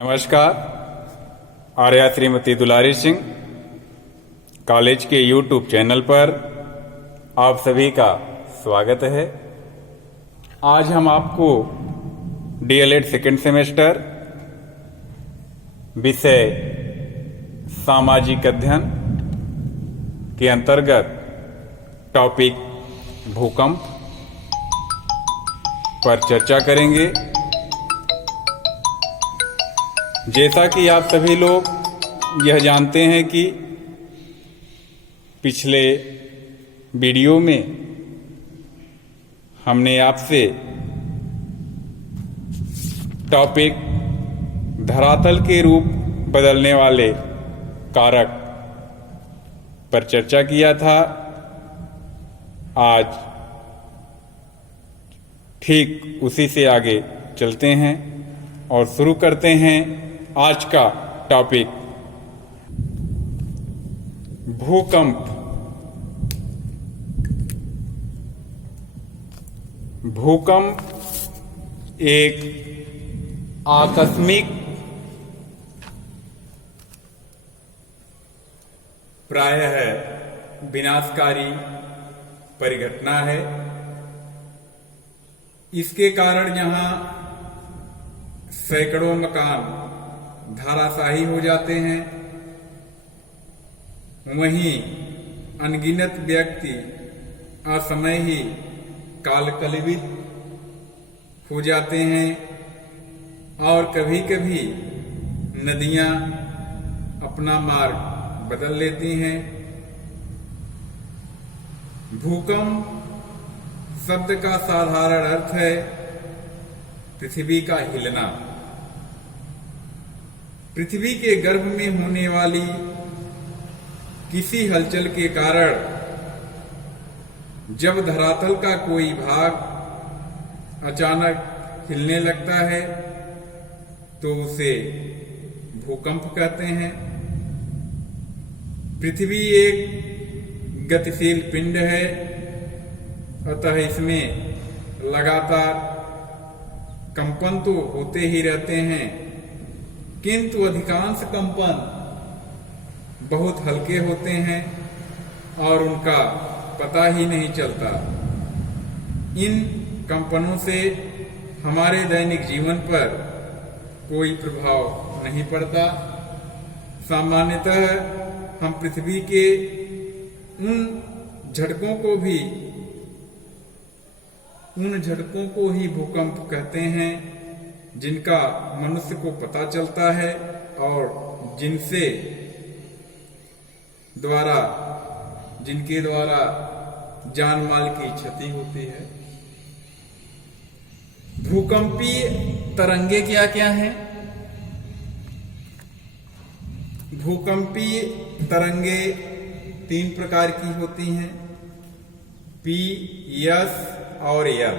नमस्कार। आर्या श्रीमती दुलारी सिंह कॉलेज के YouTube channel पर आप सभी का स्वागत है। आज हम आपको डीएलएड सेकेंड सेमेस्टर विषय सामाजिक अध्ययन के अंतर्गत टॉपिक भूकंप पर चर्चा करेंगे। जैसा कि आप सभी लोग यह जानते हैं कि पिछले वीडियो में हमने आपसे टॉपिक धरातल के रूप बदलने वाले कारक पर चर्चा किया था। आज ठीक उसी से आगे चलते हैं और शुरू करते हैं आज का टॉपिक भूकंप। भूकंप एक आकस्मिक प्रायः विनाशकारी परिघटना है। इसके कारण जहां सैकड़ों मकान धराशायी हो जाते हैं, वहीं अनगिनत व्यक्ति असमय ही कालकलवित हो जाते हैं और कभी कभी नदियां अपना मार्ग बदल लेती हैं। भूकंप शब्द का साधारण अर्थ है पृथ्वी का हिलना। पृथ्वी के गर्भ में होने वाली किसी हलचल के कारण जब धरातल का कोई भाग अचानक हिलने लगता है तो उसे भूकंप कहते हैं। पृथ्वी एक गतिशील पिंड है, अतः इसमें लगातार कंपन तो होते ही रहते हैं, किंतु अधिकांश कंपन बहुत हल्के होते हैं और उनका पता ही नहीं चलता। इन कंपनों से हमारे दैनिक जीवन पर कोई प्रभाव नहीं पड़ता। सामान्यतः हम पृथ्वी के उन झटकों को ही भूकंप कहते हैं जिनका मनुष्य को पता चलता है और जिनके द्वारा जान माल की क्षति होती है। भूकंपीय तरंगे क्या क्या हैं? भूकंपीय तरंगे 3 प्रकार की होती हैं, पी, एस और एल।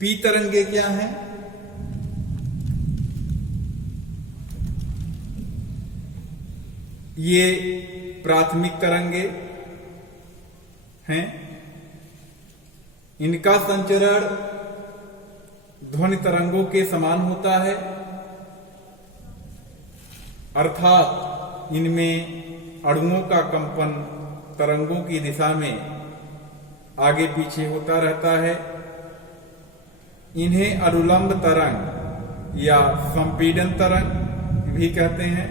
पी तरंगे क्या हैं? ये प्राथमिक तरंगे हैं। इनका संचरण ध्वनि तरंगों के समान होता है, अर्थात इनमें अणुओं का कंपन तरंगों की दिशा में आगे पीछे होता रहता है। इन्हें अनुलंब तरंग या संपीड़न तरंग भी कहते हैं।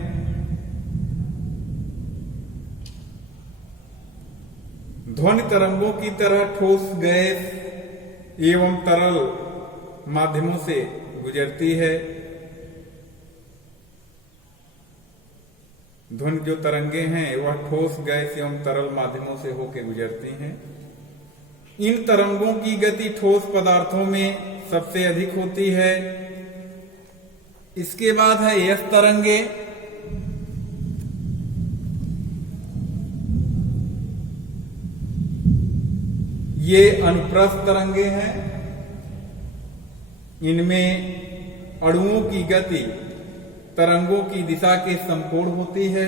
ध्वनि तरंगों की तरह ठोस, गैस एवं तरल माध्यमों से गुजरती है। ध्वनि जो तरंगे हैं वह ठोस, गैस एवं तरल माध्यमों से होकर गुजरती हैं। इन तरंगों की गति ठोस पदार्थों में सबसे अधिक होती है। इसके बाद है एस तरंगे। ये अनुप्रस्थ तरंगे हैं। इनमें अणुओं की गति तरंगों की दिशा के समकोण होती है।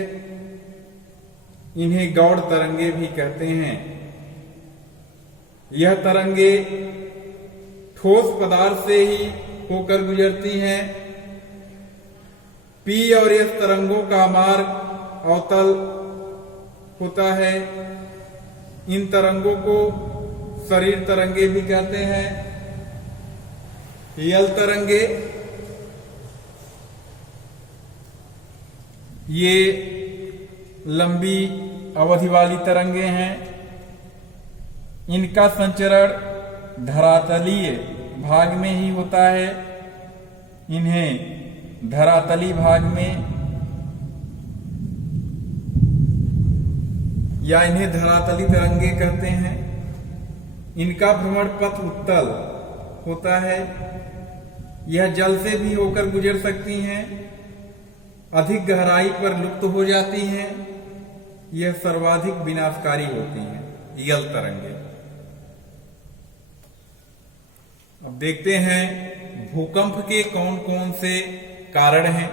इन्हें गौड़ तरंगे भी कहते हैं। यह तरंगे ठोस पदार्थ से ही होकर गुजरती हैं P और S तरंगों का मार्ग अवतल होता है। इन तरंगों को शरीर तरंगे भी कहते हैं। L तरंगे ये लंबी अवधि वाली तरंगे हैं। इनका संचरण धरातलीय भाग में ही होता है। इन्हें धरातली भाग में या इन्हें धरातली तरंगे कहते हैं। इनका भ्रमण पथ उत्तल होता है। यह जल से भी होकर गुजर सकती हैं, अधिक गहराई पर लुप्त हो जाती हैं। यह सर्वाधिक विनाशकारी होती हैं, यल तरंगे। अब देखते हैं भूकंप के कौन कौन से कारण हैं।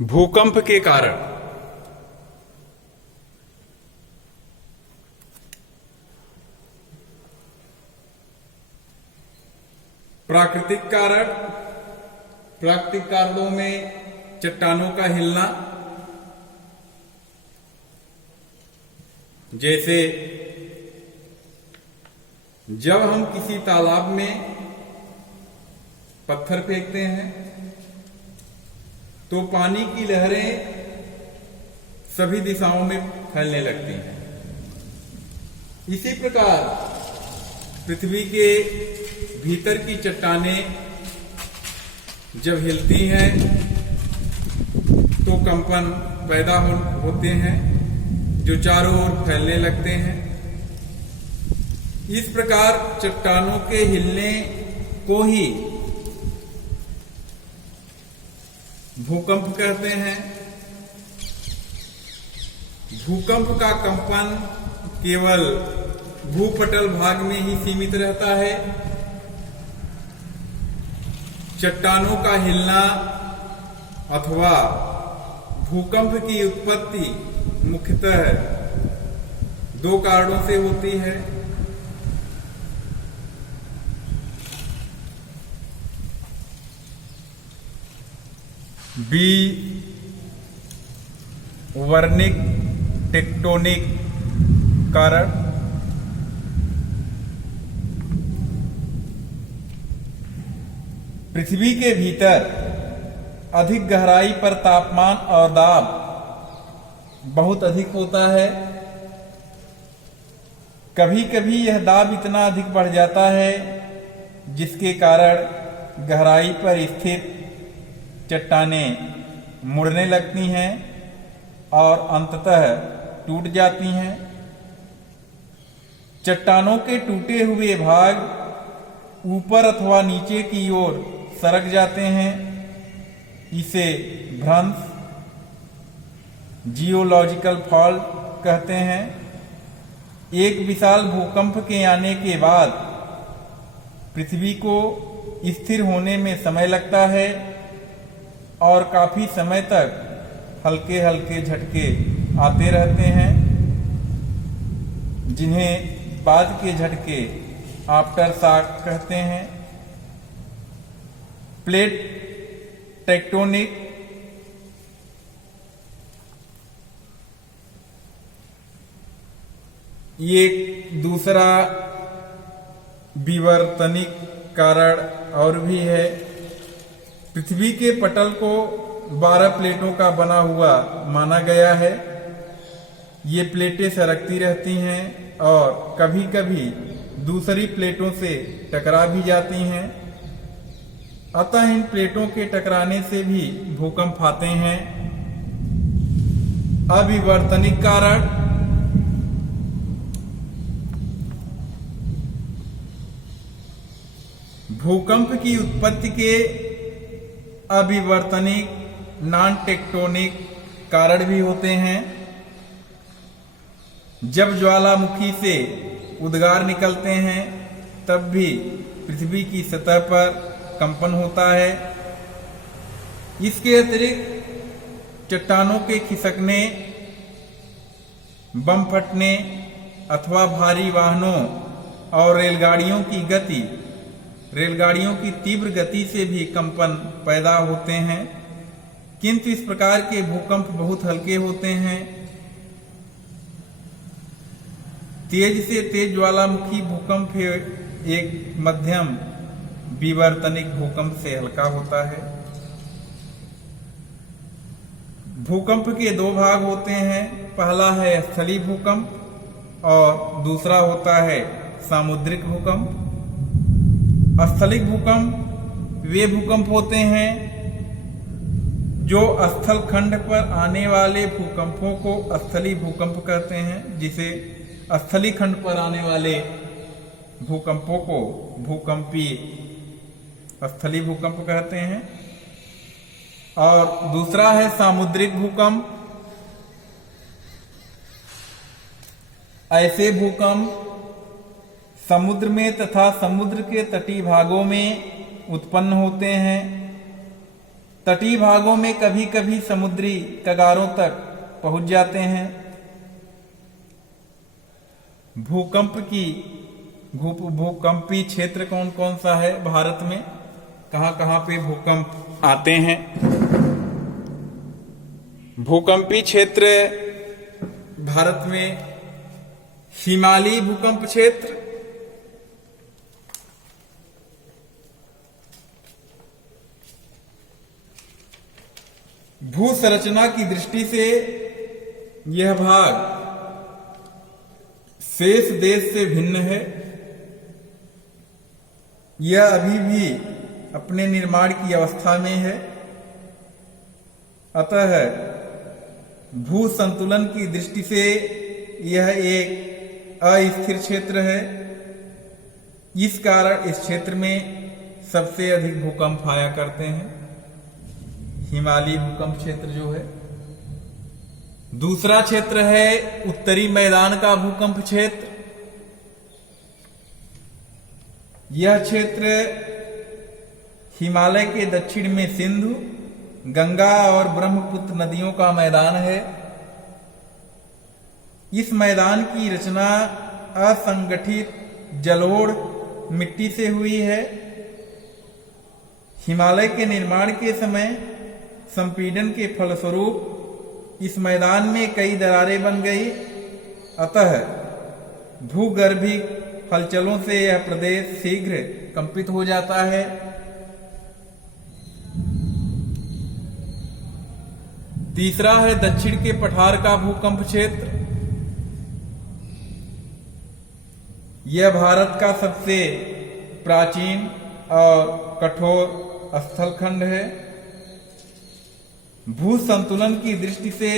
भूकंप के कारण प्राकृतिक कारण। प्राकृतिक कारणों में चट्टानों का हिलना, जैसे जब हम किसी तालाब में पत्थर फेंकते हैं तो पानी की लहरें सभी दिशाओं में फैलने लगती हैं। इसी प्रकार पृथ्वी के भीतर की चट्टानें जब हिलती हैं तो कंपन पैदा होते हैं जो चारों ओर फैलने लगते हैं। इस प्रकार चट्टानों के हिलने को ही भूकंप कहते हैं। भूकंप का कंपन केवल भूपटल भाग में ही सीमित रहता है। चट्टानों का हिलना अथवा भूकंप की उत्पत्ति मुख्यतः दो कारणों से होती है। बी वर्निक टेक्टोनिक कारण। पृथ्वी के भीतर अधिक गहराई पर तापमान और दाब बहुत अधिक होता है। कभी कभी यह दाब इतना अधिक बढ़ जाता है जिसके कारण गहराई पर स्थित चट्टानें मुड़ने लगती हैं और अंततः टूट जाती हैं। चट्टानों के टूटे हुए भाग ऊपर अथवा नीचे की ओर सरक जाते हैं। इसे भ्रंश जियोलॉजिकल फॉल्ट कहते हैं। एक विशाल भूकंप के आने के बाद पृथ्वी को स्थिर होने में समय लगता है और काफी समय तक हल्के हल्के झटके आते रहते हैं, जिन्हें बाद के झटके आफ्टर शॉक कहते हैं। प्लेट टेक्टोनिक ये दूसरा विवर्तनिक कारण और भी है। पृथ्वी के पटल को 12 प्लेटों का बना हुआ माना गया है। ये प्लेटें सरकती रहती हैं और कभी कभी दूसरी प्लेटों से टकरा भी जाती हैं। अतः इन प्लेटों के टकराने से भी भूकंप आते हैं। अविवर्तनिक कारण भूकंप की उत्पत्ति के अविवर्तनिक नॉन टेक्टोनिक कारण भी होते हैं। जब ज्वालामुखी से उद्गार निकलते हैं तब भी पृथ्वी की सतह पर कंपन होता है। इसके अतिरिक्त चट्टानों के खिसकने, बम फटने अथवा भारी वाहनों और रेलगाड़ियों की गति रेलगाड़ियों की तीव्र गति से भी कंपन पैदा होते हैं, किंतु इस प्रकार के भूकंप बहुत हल्के होते हैं। तेज से तेज ज्वालामुखी भूकंप एक मध्यम विवर्तनिक भूकंप से हल्का होता है। भूकंप के दो भाग होते हैं, पहला है स्थलीय भूकंप और दूसरा होता है सामुद्रिक भूकंप। स्थलीय भूकंप वे भूकंप होते हैं जो स्थल खंड पर आने वाले भूकंपों को स्थलीय भूकंप कहते हैं, जिसे स्थलीय खंड पर आने वाले भूकंपों को भूकंपीय स्थलीय भूकंप कहते हैं। और दूसरा है सामुद्रिक भूकंप। ऐसे भूकंप समुद्र में तथा समुद्र के तटीय भागों में उत्पन्न होते हैं। तटीय भागों में कभी कभी समुद्री कगारों तक पहुंच जाते हैं। भूकंपीय क्षेत्र कौन कौन सा है भारत में, कहां कहां पे भूकंप आते हैं? भूकंपीय क्षेत्र भारत में हिमालयी भूकंप क्षेत्र, भू संरचना की दृष्टि से यह भाग शेष देश से भिन्न है। यह अभी भी अपने निर्माण की अवस्था में है, अतः भू संतुलन की दृष्टि से यह एक अस्थिर क्षेत्र है। इस कारण इस क्षेत्र में सबसे अधिक भूकंप आया करते हैं, हिमालयी भूकंप क्षेत्र जो है। दूसरा क्षेत्र है उत्तरी मैदान का भूकंप क्षेत्र। यह क्षेत्र हिमालय के दक्षिण में सिंधु, गंगा और ब्रह्मपुत्र नदियों का मैदान है। इस मैदान की रचना असंगठित जलोढ़ मिट्टी से हुई है। हिमालय के निर्माण के समय संपीड़न के फलस्वरूप इस मैदान में कई दरारें बन गई, अतः भूगर्भिक हलचलों से यह प्रदेश शीघ्र कंपित हो जाता है। तीसरा है दक्षिण के पठार का भूकंप क्षेत्र। यह भारत का सबसे प्राचीन और कठोर स्थलखंड है। भू संतुलन की दृष्टि से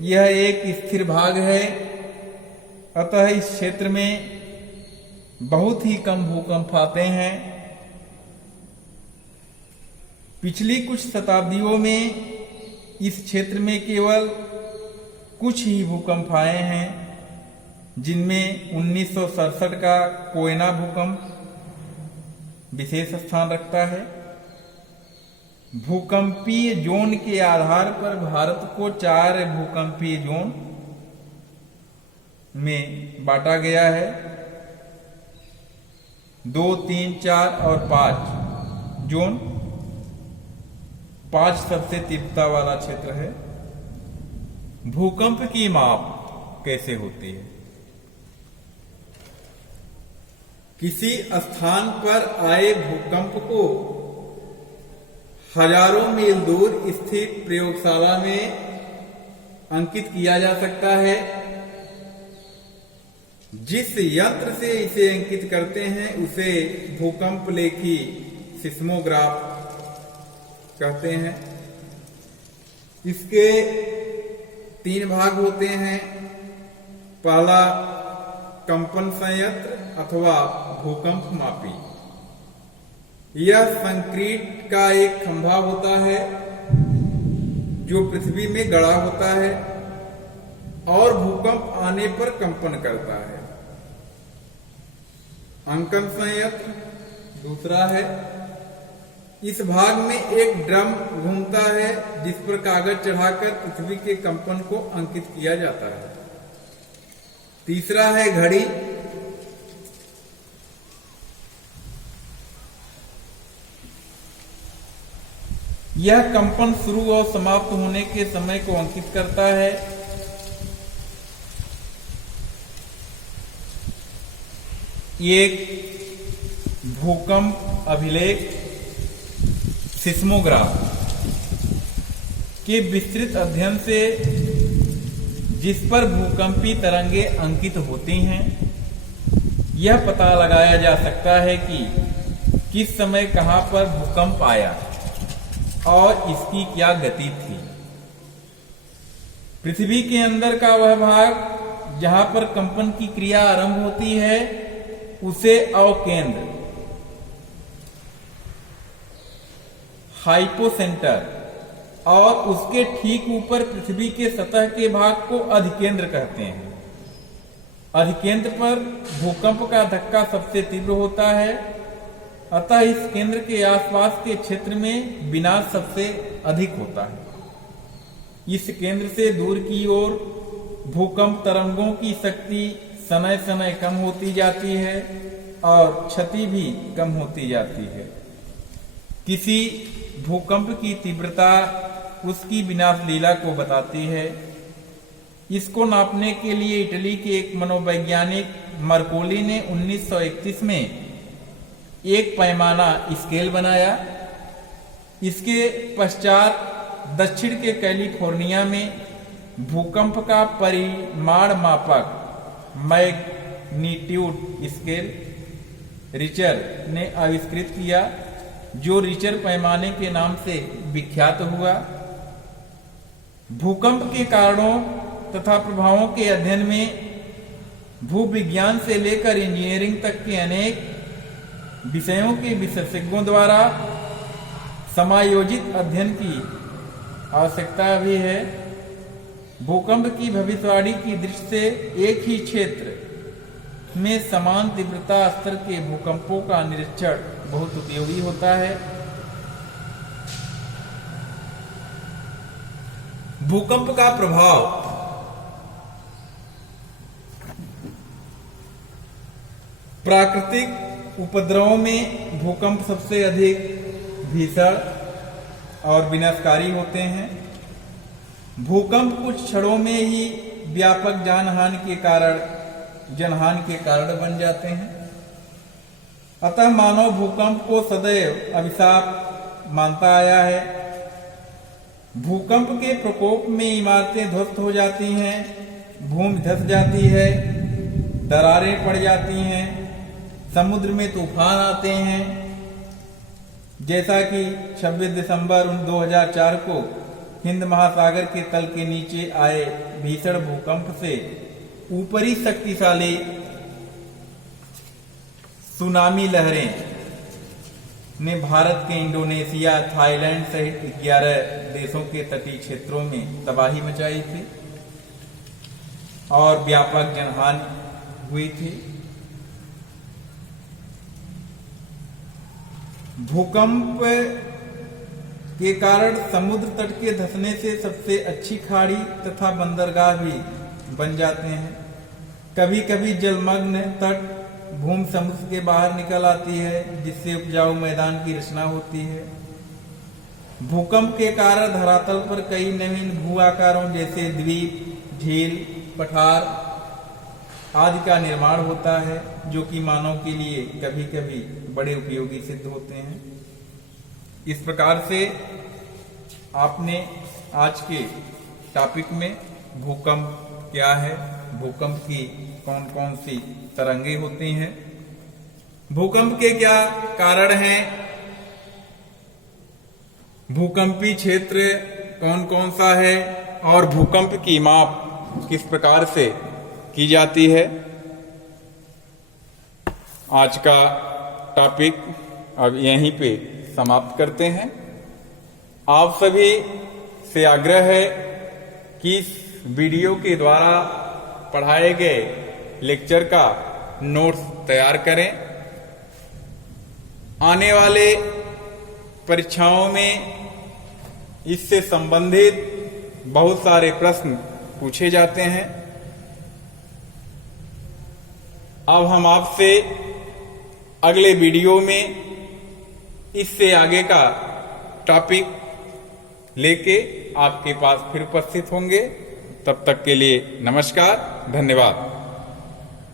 यह एक स्थिर भाग है, अतः इस क्षेत्र में बहुत ही कम भूकंप आते हैं। पिछली कुछ शताब्दियों में इस क्षेत्र में केवल कुछ ही भूकंप आए हैं, जिनमें 1967 का कोयना भूकंप विशेष स्थान रखता है। भूकंपीय जोन के आधार पर भारत को 4 भूकंपीय जोन में बांटा गया है। 2, 3, 4 और 5 जोन। 5 सबसे तीव्रता वाला क्षेत्र है। भूकंप की माप कैसे होती है? किसी स्थान पर आए भूकंप को हजारों मील दूर स्थित प्रयोगशाला में अंकित किया जा सकता है। जिस यंत्र से इसे अंकित करते हैं उसे भूकंप लेखी सिस्मोग्राफ कहते हैं। इसके 3 भाग होते हैं। पहला कंपन संयंत्र अथवा भूकंप मापी। यह कंक्रीट का एक खंभा होता है जो पृथ्वी में गड़ा होता है और भूकंप आने पर कंपन करता है। अंकन संयंत्र दूसरा है। इस भाग में एक ड्रम घूमता है जिस पर कागज चढ़ाकर पृथ्वी के कंपन को अंकित किया जाता है। तीसरा है घड़ी। यह कंपन शुरू और समाप्त होने के समय को अंकित करता है। एक भूकंप अभिलेख सिस्मोग्राफ के विस्तृत अध्ययन से जिस पर भूकंपी तरंगे अंकित होती हैं, यह पता लगाया जा सकता है कि किस समय कहां पर भूकंप आया और इसकी क्या गति थी। पृथ्वी के अंदर का वह भाग जहां पर कंपन की क्रिया आरंभ होती है उसे अवकेंद्र हाइपोसेंटर और उसके ठीक ऊपर पृथ्वी के सतह के भाग को अधिकेंद्र कहते हैं। अधिकेंद्र पर भूकंप का धक्का सबसे तीव्र होता है, अतः इस केंद्र के आसपास के क्षेत्र में विनाश सबसे अधिक होता है। इस केंद्र से दूर की ओर भूकंप तरंगों की शक्ति समय समय कम होती जाती है और क्षति भी कम होती जाती है। किसी भूकंप की तीव्रता उसकी विनाश लीला को बताती है। इसको नापने के लिए इटली के एक मनोवैज्ञानिक मर्कोली ने 1931 में एक पैमाना स्केल बनाया। इसके पश्चात दक्षिण के कैलिफोर्निया में भूकंप का परिमाण मापक मैग्नीट्यूड स्केल रिचर ने आविष्कृत किया, जो रिचर पैमाने के नाम से विख्यात हुआ। भूकंप के कारणों तथा प्रभावों के अध्ययन में भूविज्ञान से लेकर इंजीनियरिंग तक के अनेक विषयों के विशेषज्ञों द्वारा समायोजित अध्ययन की आवश्यकता भी है। भूकंप की भविष्यवाणी की दृष्टि से एक ही क्षेत्र में समान तीव्रता स्तर के भूकंपों का निरीक्षण बहुत उपयोगी होता है। भूकंप का प्रभाव प्राकृतिक उपद्रवों में भूकंप सबसे अधिक भीषण और विनाशकारी होते हैं। भूकंप कुछ क्षणों में ही व्यापक जनहानि के कारण बन जाते हैं। अतः मानव भूकंप को सदैव अभिशाप मानता आया है। भूकंप के प्रकोप में इमारतें ध्वस्त हो जाती हैं, भूमि धंस जाती है, दरारें पड़ जाती हैं, समुद्र में तूफान आते हैं। जैसा कि 26 दिसंबर 2004 को हिंद महासागर के तल के नीचे आए भीषण भूकंप से ऊपरी शक्तिशाली सुनामी लहरें ने भारत के इंडोनेशिया, थाईलैंड सहित 11 देशों के तटीय क्षेत्रों में तबाही मचाई थी और व्यापक जनहानि हुई थी। भूकंप के कारण समुद्र तट के धंसने से सबसे अच्छी खाड़ी तथा बंदरगाह भी बन जाते हैं। कभी कभी जलमग्न तट भूमि समुद्र के बाहर निकल आती है, जिससे उपजाऊ मैदान की रचना होती है। भूकंप के कारण धरातल पर कई नवीन भू आकारों जैसे द्वीप, झील, पठार आदि का निर्माण होता है, जो कि मानव के लिए कभी कभी बड़े उपयोगी सिद्ध होते हैं। इस प्रकार से आपने आज के टॉपिक में भूकंप क्या है, भूकंप की कौन कौन सी तरंगे होती हैं, भूकंप के क्या कारण हैं, भूकंपी क्षेत्र कौन कौन सा है और भूकंप की माप किस प्रकार से की जाती है। आज का टॉपिक अब यहीं पे समाप्त करते हैं। आप सभी से आग्रह है कि इस वीडियो के द्वारा पढ़ाए गए लेक्चर का नोट्स तैयार करें। आने वाले परीक्षाओं में इससे संबंधित बहुत सारे प्रश्न पूछे जाते हैं। अब हम आपसे अगले वीडियो में इससे आगे का टॉपिक लेके आपके पास फिर उपस्थित होंगे। तब तक के लिए नमस्कार, धन्यवाद।